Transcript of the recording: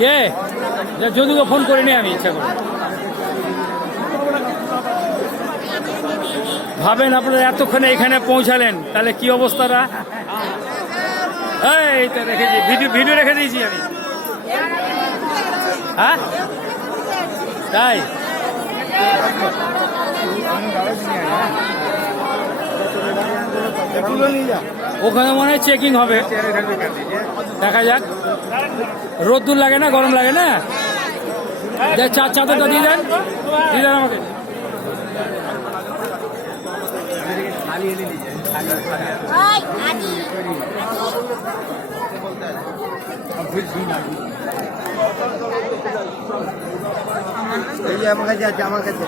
কে যদুকে phone করিনি আমি ইচ্ছা করে। ভাবেন আপনারা এতক্ষণে এখানে পৌঁছালেন, তাহলে কি অবস্থাটা। এই তো রেখেছি, ভিডিও রেখে দিয়েছি আমি। হ্যাঁ তাই ওখানে মনে হয় চেকিং হবে, দেখা যাক। রোদ্দুর লাগে না, গরম লাগে না। চাদরটা দিয়ে দেন আমাকে। আমার কাছে আছে, আমার কাছে।